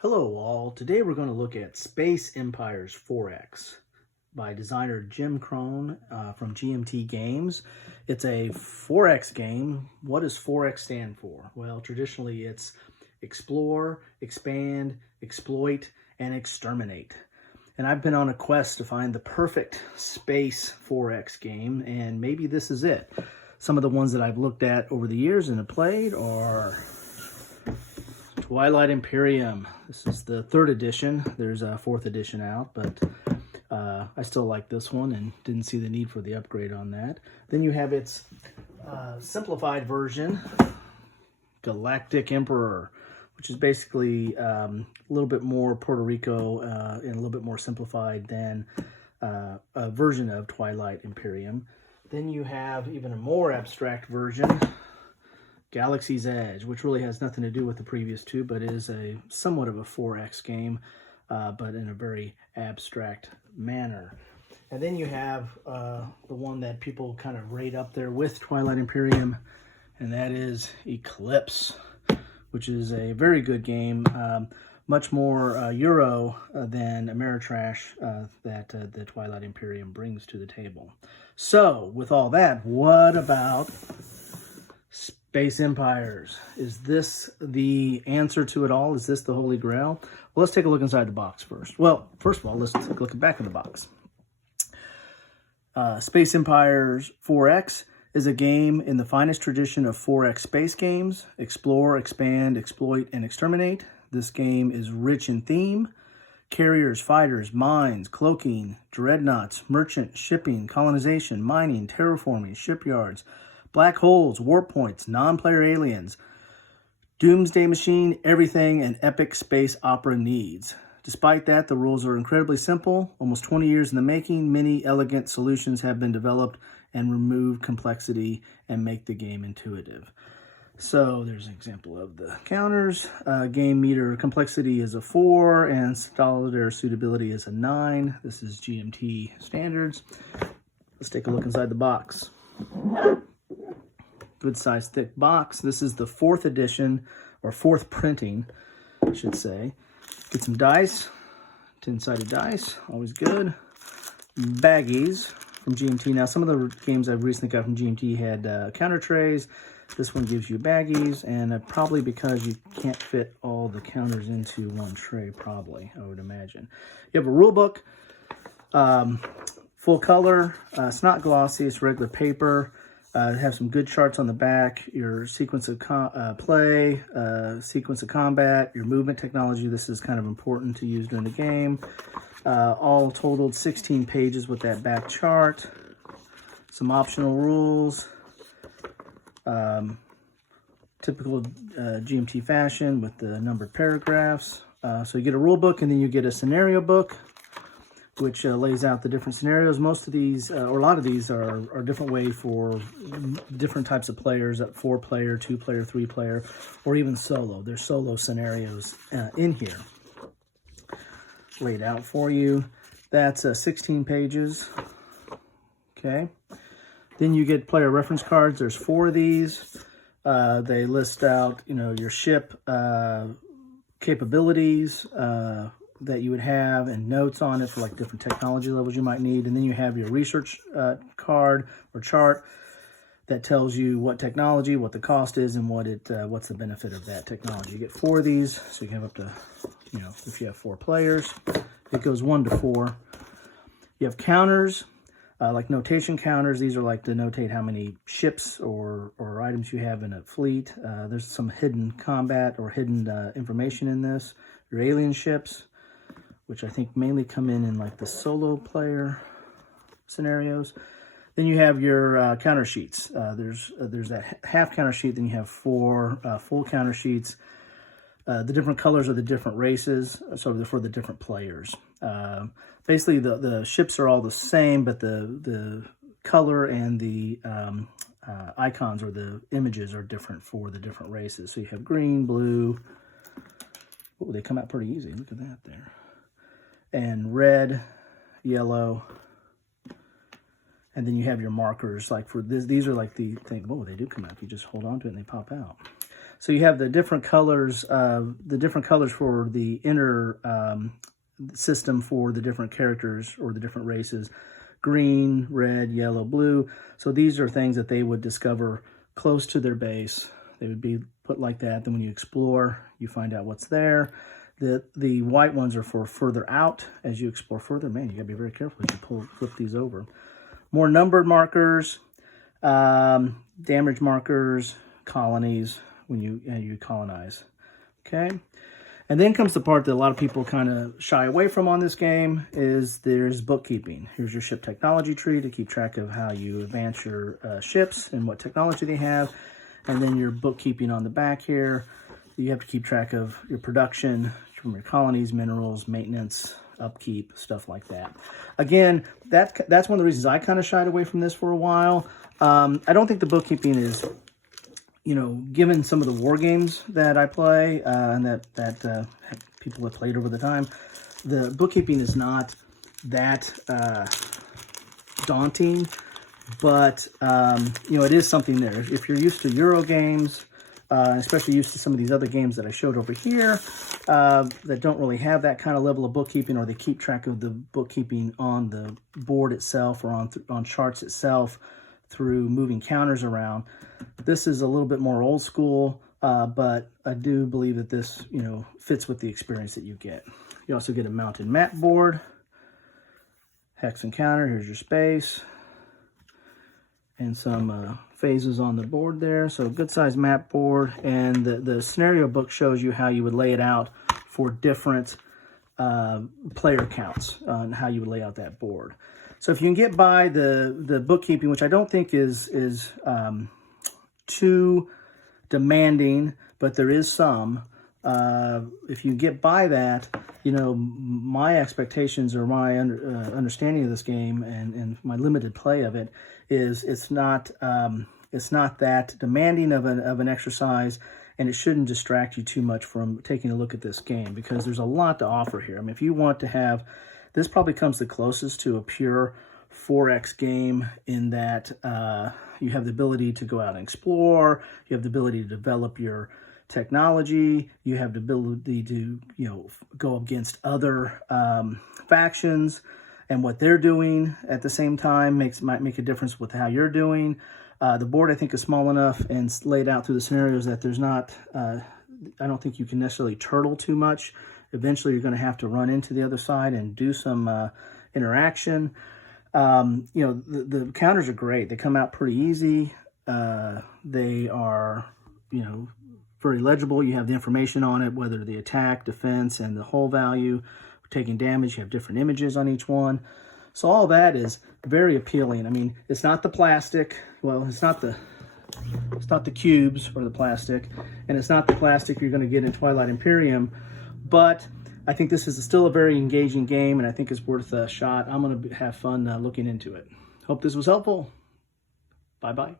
Hello all, today we're going to look at Space Empires 4X by designer Jim Crone from GMT Games. It's a 4X game. What does 4X stand for? Well, traditionally it's explore, expand, exploit, and exterminate. And I've been on a quest to find the perfect space 4X game, and maybe this is it. Some of the ones that I've looked at over the years and have played are Twilight Imperium. This is the 3rd edition. There's a 4th edition out, but I still like this one and didn't see the need for the upgrade on that. Then you have its simplified version, Galactic Emperor, which is basically a little bit more Puerto Rico and a little bit more simplified than a version of Twilight Imperium. Then you have even a more abstract version, Galaxy's Edge, which really has nothing to do with the previous two, but is a somewhat of a 4X game, but in a very abstract manner. And then you have the one that people kind of rate up there with Twilight Imperium, and that is Eclipse, which is a very good game, much more Euro than Ameritrash that the Twilight Imperium brings to the table. So, with all that, what about Space Empires? Is this the answer to it all? Is this the Holy Grail? Well, let's take a look inside the box first. Well, first of all, let's take a look back in the box. Space Empires 4X is a game in the finest tradition of 4X space games: explore, expand, exploit, and exterminate. This game is rich in theme: carriers, fighters, mines, cloaking, dreadnoughts, merchant, shipping, colonization, mining, terraforming, shipyards, black holes, warp points, non-player aliens, doomsday machine, everything an epic space opera needs. Despite that, the rules are incredibly simple. Almost 20 years in the making, many elegant solutions have been developed and remove complexity and make the game intuitive. So there's an example of the counters. Game meter complexity is a 4 and solitaire suitability is a 9. This is GMT standards. Let's take a look inside the box. Good size thick box. This is the 4th edition, or 4th printing, I should say. Get some dice, 10-sided dice, always good. Baggies from GMT. Now, some of the games I've recently got from GMT had counter trays. This one gives you baggies, and probably because you can't fit all the counters into one tray, probably, I would imagine. You have a rule book, full color. It's not glossy, it's regular paper. Have some good charts on the back, your sequence of play, sequence of combat, your movement technology. This is kind of important to use during the game. All totaled 16 pages with that back chart. Some optional rules. Typical GMT fashion with the numbered paragraphs. So you get a rule book and then you get a scenario book, which lays out the different scenarios. Most of these, or a lot of these, are different way for different types of players: 4-player, 2-player, 3-player, or even solo. There's solo scenarios in here laid out for you. That's 16 pages. Okay. Then you get player reference cards. There's 4 of these. They list out, your ship capabilities, that you would have, and notes on it for like different technology levels you might need. And then you have your research card or chart that tells you what technology, what the cost is, and what's the benefit of that technology. You get 4 of these, so you can have up to, if you have 4 players, it goes 1 to 4. You have counters, like notation counters. These are like to notate how many ships or items you have in a fleet. There's some hidden combat or hidden information in this. Your alien ships, which I think mainly come in like the solo player scenarios. Then you have your counter sheets. There's that half counter sheet, then you have 4 full counter sheets. The different colors of the different races, so for the different players. Basically, the ships are all the same, but the color and the icons or the images are different for the different races. So you have green, blue. Oh, they come out pretty easy. Look at that there. And red, yellow, and then you have your markers. Like for this, these are like the thing. Oh, they do come out. You just hold on to it and they pop out. So you have the different colors for the inner system for the different characters or the different races: green, red, yellow, blue. So these are things that they would discover close to their base. They would be put like that. Then when you explore, you find out what's there. The white ones are for further out. As you explore further, man, you gotta be very careful as you flip these over. More numbered markers, damage markers, colonies when you colonize. Okay. And then comes the part that a lot of people kind of shy away from on this game is there's bookkeeping. Here's your ship technology tree to keep track of how you advance your ships and what technology they have. And then your bookkeeping on the back here. You have to keep track of your production from your colonies, minerals, maintenance, upkeep, stuff like that. Again, that's one of the reasons I kind of shied away from this for a while. I don't think the bookkeeping is, given some of the war games that I play and that people have played over the time, the bookkeeping is not that daunting, but it is something there. If you're used to Euro games, especially used to some of these other games that I showed over here that don't really have that kind of level of bookkeeping, or they keep track of the bookkeeping on the board itself or on charts itself through moving counters around. This is a little bit more old school, but I do believe that this, fits with the experience that you get. You also get a mounted map board, hex and counter. Here's your space, and some phases on the board there. So good sized map board, and the scenario book shows you how you would lay it out for different player counts on how you would lay out that board. So if you can get by the bookkeeping, which I don't think is too demanding, but there is some. If you get by that, my expectations or my understanding of this game and my limited play of it is it's not that demanding of an exercise, and it shouldn't distract you too much from taking a look at this game, because there's a lot to offer here. I mean, if you want to have, this probably comes the closest to a pure 4X game in that you have the ability to go out and explore, you have the ability to develop your technology, you have the ability to go against other factions and what they're doing at the same time might make a difference with how you're doing. The board, I think, is small enough and laid out through the scenarios that there's not, I don't think you can necessarily turtle too much. Eventually, you're going to have to run into the other side and do some interaction. The counters are great. They come out pretty easy. They are, very legible. You have the information on it, whether the attack, defense, and the hull value. Taking damage, you have different images on each one. So all that is very appealing. I mean, it's not the plastic. Well, it's not the cubes or the plastic, and it's not the plastic you're going to get in Twilight Imperium, but I think this is still a very engaging game, and I think it's worth a shot. I'm going to have fun looking into it. Hope this was helpful. Bye-bye.